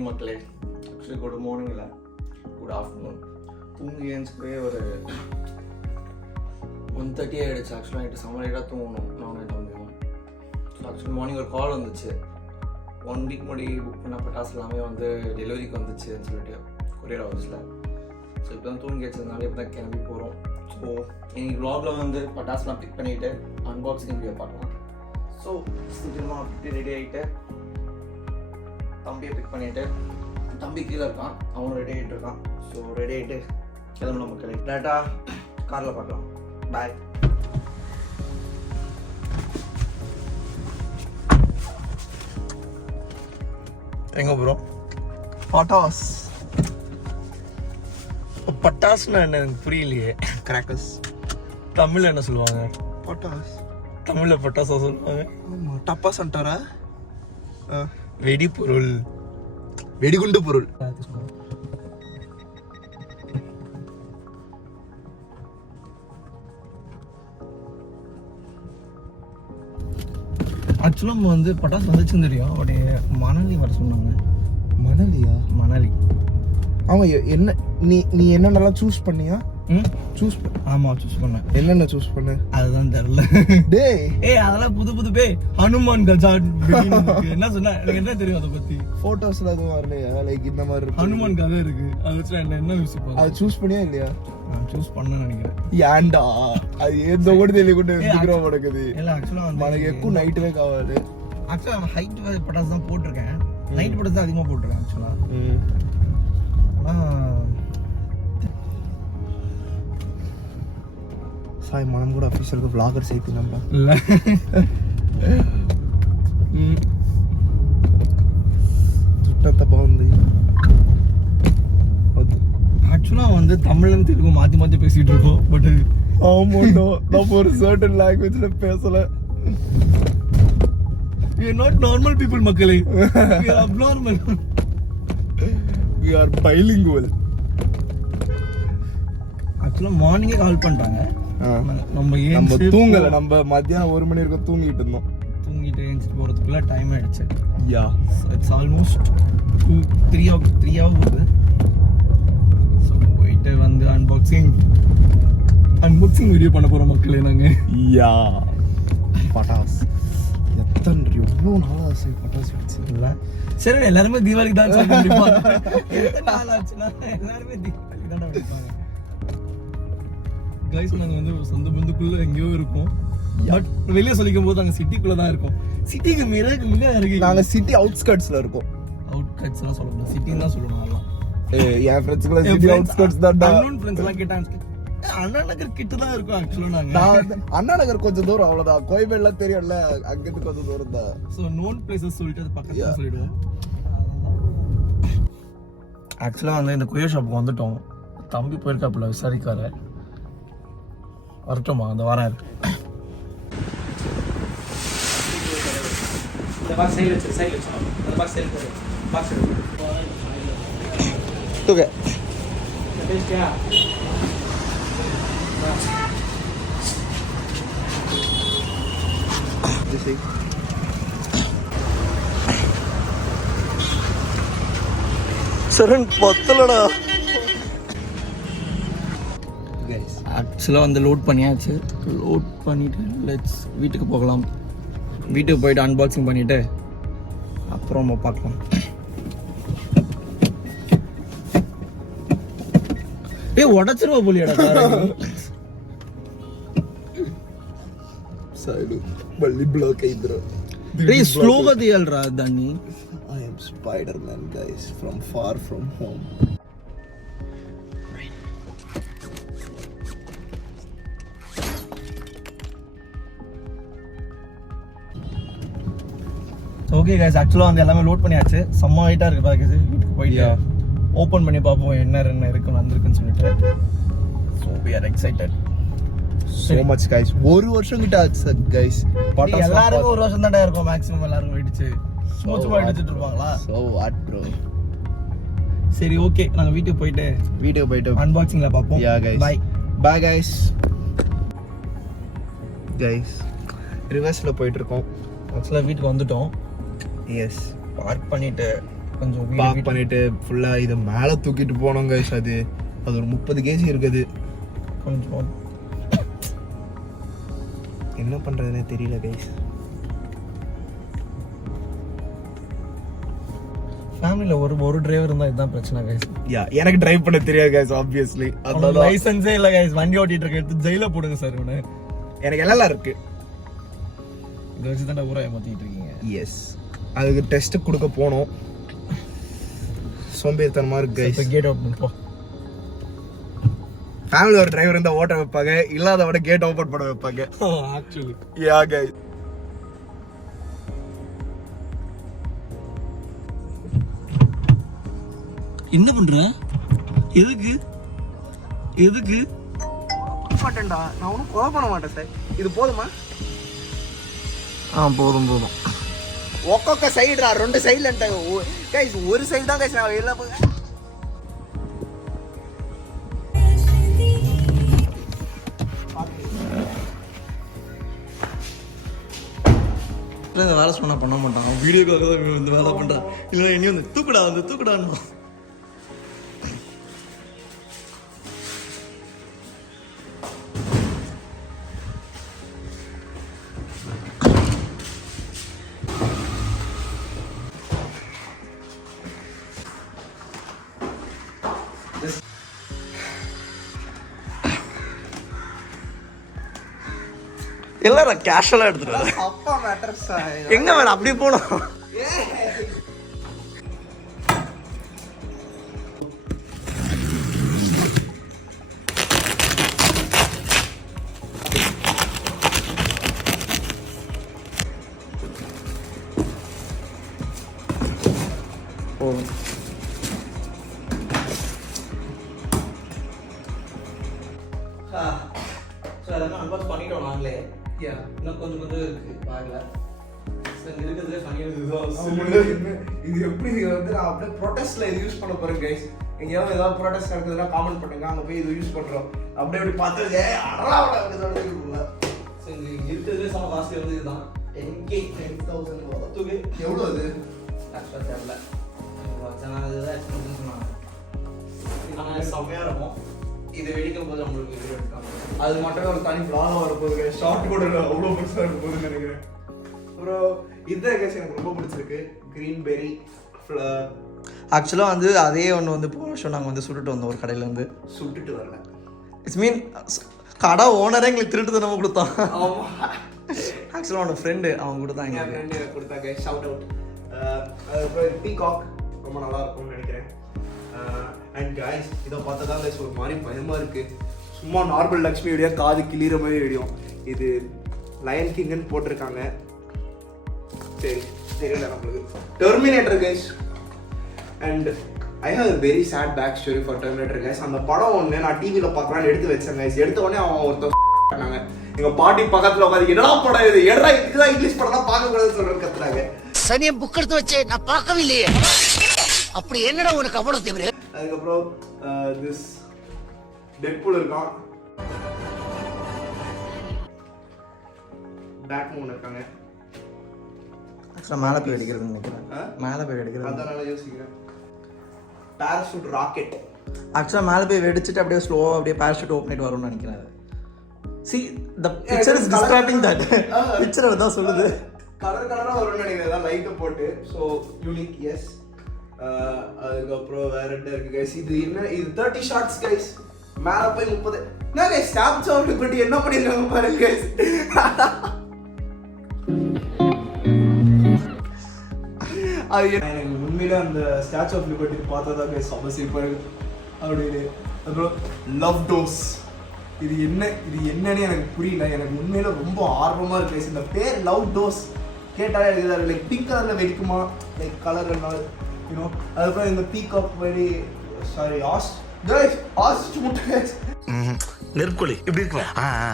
Morning மக்களே. Actually good morning இல்லை, good afternoon. தூங்கி ஏஞ்சிக்கவே ஒரு 1:30 ஆகிடுச்சு. ஆக்சுவலாக நைட்டு செம்ம லேட்டாக தூங்கணும் நானே தம்பியும். ஸோ ஆக்சுவலி மார்னிங் ஒரு கால் வந்துச்சு. 1 வீக் முன்னாடி புக் பண்ண பட்டாசு எல்லாமே வந்து டெலிவரிக்கு வந்துச்சுன்னு சொல்லிட்டு கொரியர் ஹவுஸில். ஸோ இப்போ தான் தூங்கி வச்சதுனால இப்போ தான் கிளம்பி போகிறோம். ஸோ இன்னைக்கு வ்ளாகில் வந்து பட்டாசுலாம் பிக் பண்ணிவிட்டு அன்பாக்சிங் வீடியோ பார்க்கலாம். ஸோ சீக்கிரமாக அப்படி ரெடி ஆகிட்டு தம்பியை பிக் பண்ணிவிட்டு, தம்பி கீழே இருக்கான், அவனும் ரெடி ஆகிட்டு இருக்கான். ஸோ ரெடி ஆகிட்டு கிளம்பு மக்களே. டேரெக்டாக காரில் பார்க்கலாம். பாய். எங்கே போகிறோம்? பட்டாஸ். பட்டாஸ்னா என்ன எனக்கு புரியலையே. கிராக்கர்ஸ். தமிழில் என்ன சொல்லுவாங்க? பட்டாஸ். தமிழில் பட்டாசா சொல்லுவாங்க. ஆமாம், டப்பாஸ் அண்டாரா? வெடிப்பொருள், வெடிகுண்டு பொருள். ஆக்சுவலாக நம்ம வந்து பட்டாசு வந்துச்சுன்னு தெரியும். பட் மணலி வர சொன்னாங்க. மணலியா? மணலி. ஆமாம். என்ன நீ என்னென்னலாம் சூஸ் பண்ணியா? சூஸ் ஆமாம், சூஸ் பண்ணேன். என்னென்ன சூஸ் பண்ண? அதுதான் தெரியல. அதெல்லாம் புது பே ஹனுமான் கஜா என்ன சொன்ன, எனக்கு என்ன தெரியும் அதை பத்தி? போட்டோஸ்ல எதுவும் வரலையா? லைக் இந்த மாதிரி ஹனுமான் கதை இருக்கு, அதை வச்சு என்ன யோசிப்போம். அது சூஸ் பண்ணியா இல்லையா? நான் சூஸ் பண்ணேன்னு நினைக்கிறேன். ஏன்டா அது ஏதோ கூட தெரியக்கூட விக்ரம் நடக்குது. இல்லை ஆக்சுவலாக வந்து మనకి ఎక్కువ நைட்டுவே కావాలి. ஆக்சுவலாக ஹைட் பட்டாசு தான் போட்டிருக்கேன். நைட் பட்டாசு தான் அதிகமாக போட்டிருக்கேன் ஆக்சுவலாக. సాయి మనం కూడా అఫీషియల్గా వ్లాగర్స్ అయిపోయినాం. జుట్టంతా బాగుంది. ஆக்சுவலாக வந்து தமிழ்னு தெலுங்கு மாற்றி மாற்றி பேசிகிட்டு இருக்கோம். பட் ஆமாண்டா, நம்ம ஒரு சர்டன் லாங்குவேஜில் பேசலை. We are not normal people மக்களே. We are abnormal. We are bilingual. ஆக்சுவலாக மார்னிங்கே கால் பண்ணிட்டாங்க. நம்ம தூங்கலை. நம்ம மத்தியானம் 1 மணி வரைக்கும் தூங்கிட்டு இருந்தோம். தூங்கிட்டு ஏஞ்சிட்டு போகிறதுக்குள்ள டைம் ஆகிடுச்சு. யா, இட்ஸ் ஆல்மோஸ்ட் 3 ஆகுது. ஸோ போயிட்டு வந்து அன்பாக்சிங் வீடியோ பண்ண போகிறோம் மக்களே நாங்கள். யா, பட்டாஸ் எவ்வளோ நாள் ஆசை பட்டாசு வச்சுங்களா? சரி, எல்லாருமே தீபாவளிக்கு தான் சொல்லிப்பாங்க. நாள் ஆச்சுன்னா எல்லாருமே தீபாவளிக்கு தான் வைப்பாங்க. கைஸ், நாங்கள் வந்து சொந்த பந்துக்குள்ள எங்கேயோ இருக்கோம். பட் வெளியே சொல்லிக்கும் போது நாங்கள் சிட்டிக்குள்ள தான் இருக்கோம். சிட்டிக்கு மிக இருக்கு. நாங்கள் சிட்டி அவுட்ஸ்கர்ட்ஸ்ல இருக்கோம். அவுட்ஸ்கர்ட்ஸ்லாம் சொல்லணும், சிட்டின்னு தான் சொல்லணும். அதெல்லாம் என் ஃப்ரெண்ட்ஸ்க்குலாம் சிட்டி அவுட்ஸ்கர்ட்ஸ் தான். அன்னோன் ஃப்ரெண்ட்ஸ்லாம் கேட்டாங்க. அண்ணா நகர் கிட்ட தான் இருக்கும் ஆக்சுவலாக. நாங்கள் அண்ணா நகர் கொஞ்சம் தூரம், அவ்வளோதான். கோயம்பேடுலாம் தெரியும்ல, அங்கிருந்து கொஞ்சம் தூரம் தான். ஸோ நோன் பிளேசஸ் சொல்லிட்டு அது பக்கத்தில் சொல்லிடுவோம். ஆக்சுவலாக வந்து இந்த கொயர் ஷாப்புக்கு வந்துட்டோம். தம்பி போயிருக்காப்புல விசாரிக்காரு. வரட்டுமா? அந்த வாரம் சரண் பத்தலடா. ஆக்சுவலாக வந்து லோட் பண்ணியாச்சு. லோட் பண்ணிவிட்டு லெட்ஸ் வீட்டுக்கு போகலாம். வீட்டுக்கு போயிட்டு அன்பாக்சிங் பண்ணிவிட்டு அப்புறம் நம்ம பார்க்கலாம். உடச்சிருவா போலியாடா సైడ్ మళ్ళీ బ్లాక్ అయిందిరా. స్లోగా తీయాలిరా దాన్ని. I am Spider-Man guys from far from home. Okay guys, ஆக்சுவலாக வந்து எல்லாமே லோட் பண்ணியாச்சு. செம்ம ஹைட்டாக இருக்குது பேக்கேஜ். வீட்டுக்கு போயிட்டு ஓப்பன் பண்ணி பார்ப்போம் என்ன இருக்குன்னு வந்திருக்குன்னு சொல்லிட்டு. So we are excited. So much guys. ஒரு வருஷம் கிட்ட ஆச்சு guys. எல்லாருக்கும் ஒரு வருஷம் தான் இருக்கும் மேக்ஸிமம். எல்லாரும் வெடிச்சு சும்மா அடிச்சிட்டு இருப்பாங்களா? So what bro? சரி, ஓகே, நாங்கள் வீட்டுக்கு போயிட்டு அன்பாக்சிங்கில் பார்ப்போம். Yeah guys. Bye guys. ரிவர்ஸில் போயிட்டுருக்கோம். ஆக்சுவலாக வீட்டுக்கு வந்துட்டோம். எஸ், பார்க் பண்ணிவிட்டு கொஞ்சம் பார்க் பண்ணிட்டு ஃபுல்லா இதை மேலே தூக்கிட்டு போனோம் கைஸ். அது ஒரு 30 kg இருக்குது. கொஞ்சம் என்ன பண்றதுன்னே தெரியல கைஸ். ஃபேமிலியில ஒரு டிரைவர் இருந்தா இதுதான் பிரச்சனை கைஸ். எனக்கு டிரைவ் பண்ண தெரியாது கைஸ் ஆப்வியஸ்லி. அதனால லைசென்ஸே இல்ல கைஸ். வண்டி ஓட்டிட்டு இருக்க எடுத்து ஜெயில போடுங்க சார். இவனை எனக்கு எல்லாம் இருக்கு. இதை வச்சு தான் ஊரா ஏமாத்திட்டு இருக்கீங்க. எஸ், அதுக்கு டெஸ்ட் கொடுக்க போனோம். சோம்பேறித்தனமா இருக்கு கைஸ். கேட் ஓபன் போ. ஃபேமிலி ஒரு டிரைவர் இருந்தா ஓட்ட வைப்பாங்க, இல்லாதவட கேட் ஓபன் பண்ண வைப்பாங்க. Actually yeah guys. என்ன பண்ற? எதுக்கு மாட்டேன்டா, நான் ஒன்றும் கோவம் பண்ண மாட்டேன் சார். இது போதுமா? போதும் ஒக்கொக்க சைடுடா, 2 சைடுல கைஸ். ஒரு சைடு தான் கைஸ் நான் வெளில போக. இந்த வேலை சொன்னா பண்ண மாட்டான். வீடியோக்காக தான் இந்த வேலை பண்றான். இல்லை இனி வந்து தூக்குடான்னு எல்லாரும் கேஷுவலா எடுத்துட்டு அப்பா மேட்டர்ஸ் எங்க வேணும் அப்படி போனோம். அன்பாக்ஸ் பண்ணிட்டோம் நாங்களே. இன்னும் கொஞ்சம் இருக்கு பேக்ல. இது எப்படி வந்து நான் அப்படியே ப்ரொடெஸ்ட்ல இது யூஸ் பண்ண போறேன் கைஸ். எங்கேயாவது ஏதாவது ப்ரொடெஸ்ட் நடக்குதுன்னா காமெண்ட் பண்ணுங்க, அங்க போய் இது யூஸ் பண்றோம். அப்படியே அப்படி பார்த்துருக்கே அடராவோட இருக்கிறதுலே சம காஸ்ட்லி வந்து இதுதான். 10,000 தூக்கு. எவ்வளோ அது? ஆக்சுவலாக தெரியல. ஆனால் செம்மையாக இருக்கும். இது வெடிக்கும் போது நம்மளுக்கு வீடியோ எடுக்கலாம். அது மட்டுமே ஒரு தனி vlog வரப்போகுது. ஷார்ட் கூட அவ்வளோ பெருசாக இருக்க போகுதுன்னு நினைக்கிறேன். அப்புறம் இதுதான் கேஸ் எனக்கு ரொம்ப பிடிச்சிருக்கு. கிரீன் பெரி ஃப்ளவர். ஆக்சுவலாக வந்து அதே ஒன்று வந்து போன வருஷம் நாங்கள் வந்து சுட்டுட்டு வந்தோம் ஒரு கடையில் வந்து. சுட்டுட்டு வரல, இட்ஸ் மீன் கடை ஓனரே எங்களுக்கு திருட்டு நம்ம கொடுத்தான். ஆமாம், ஆக்சுவலாக அவனோட ஃப்ரெண்டு அவன் கொடுத்தாங்க. என் ஃப்ரெண்டு எனக்கு கொடுத்தாங்க. Shout out. அதுக்கப்புறம் பீகாக் ரொம்ப நல்லா இருக்கும்னு நினைக்கிறேன். அண்ட் கைஸ் இதை பார்த்தா தான் கைஸ் ஒரு மாதிரி பயமாக இருக்குது. சும்மா நார்மல் லக்ஷ்மி வீடியோ காது கிளிகிற மாதிரி வீடியோ. இது லயன் கிங்னு போட்டிருக்காங்க. சரி தெரியல நம்மளுக்கு. Terminator guys. And I have very sad back story for Terminator guys. அந்த படம் ஒன்று நான் டிவியில் பார்க்கலான்னு எடுத்து வச்சேன் கைஸ். எடுத்த உடனே அவன் ஒருத்தர் பண்ணாங்க. எங்கள் பாட்டி பக்கத்தில் உட்காந்து என்னடா படம் இது, என்னடா இதுக்குதான் இங்கிலீஷ் படம்லாம் பார்க்கக்கூடாதுன்னு சொல்கிறேன் கத்துறாங்க. சனியை புக் எடுத்து வச்சு நான் பார்க்கவே இல்லையே. அப்படி என்னடா உனக்கு அவ்வளோ தேவை? அதுக்கப்புறம் திஸ் டெட்பூல் இருக்கான். பேட்மேன் இருக்காங்க. ஆக்சுவலாக மேலே போய் அடிக்கிறதுன்னு நினைக்கிறேன். மேலே போய் அடிக்கிறது அதனால யோசிக்கிறேன். Parachute rocket. ஆக்சுவலாக மேலே போய் வெடிச்சிட்டு அப்படியே ஸ்லோவாக அப்படியே பேராஷூட் ஓப்பன் ஆகிட்டு வரும்னு நினைக்கிறேன். See, the picture is describing that. Picture அதான் சொல்லுது. கலராக வரும்னு நினைக்கிறேன் லைட்டை போட்டு. So unique. எஸ். அதுக்கப்புறம் வேற என்ன இருக்கு கைஸ்? இது என்ன? இது 30 ஷார்ட்ஸ் கைஸ். மேலே போய் 30. என்ன கைஸ் ஸ்டாப்ஸ் அவுட் பட்டி என்ன பண்ணிருக்காங்க பாருங்க கைஸ். அது எனக்கு உண்மையில அந்த ஸ்டாச்சு ஆஃப் லிபர்ட்டி பார்த்தா தான் கைஸ் அவசியம் இருக்கு அப்படின்னு. அப்புறம் லவ் டோஸ். இது என்னன்னு எனக்கு புரியல. எனக்கு உண்மையில ரொம்ப ஆர்வமா இருக்கு கைஸ். இந்த பேர் லவ் டோஸ் கேட்டாலே எனக்கு லைக் பிங்க் கலர்ல வெடிக்குமா, லைக் கலர் எல்லாம் யூனோ. அதுக்கப்புறம் இந்த பீகாக் வெரி சாரி ஆஸ்ட் முட்டை கைஸ். நெருக்கோழி இப்படி இருக்குமா?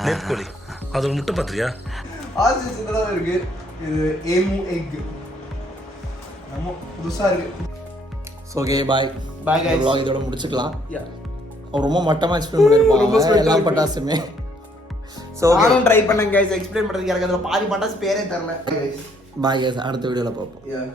நெருக்கோழி அதோட முட்டை பாத்திரியா? ஆஸ்ட் இதெல்லாம் இருக்கு. இது ஏமு எக் நம்ம புதுசா இருக்கு. So okay bye guys. vlog இதோட முடிச்சுக்கலாம். Yeah. அவர் ரொம்ப மட்டமாக எக்ஸ்பிளைன் பண்ணியிருப்பாங்க எல்லா பட்டாசுமே. ஸோ நானும் ட்ரை பண்ணேன் கைஸ் எக்ஸ்பிளைன் பண்ணுறதுக்கு. எனக்கு அதில் பாதி பட்டாசு பேரே தரல கைஸ். பாய் கைஸ், அடுத்த வீடியோவில் பார்ப்போம். Yeah.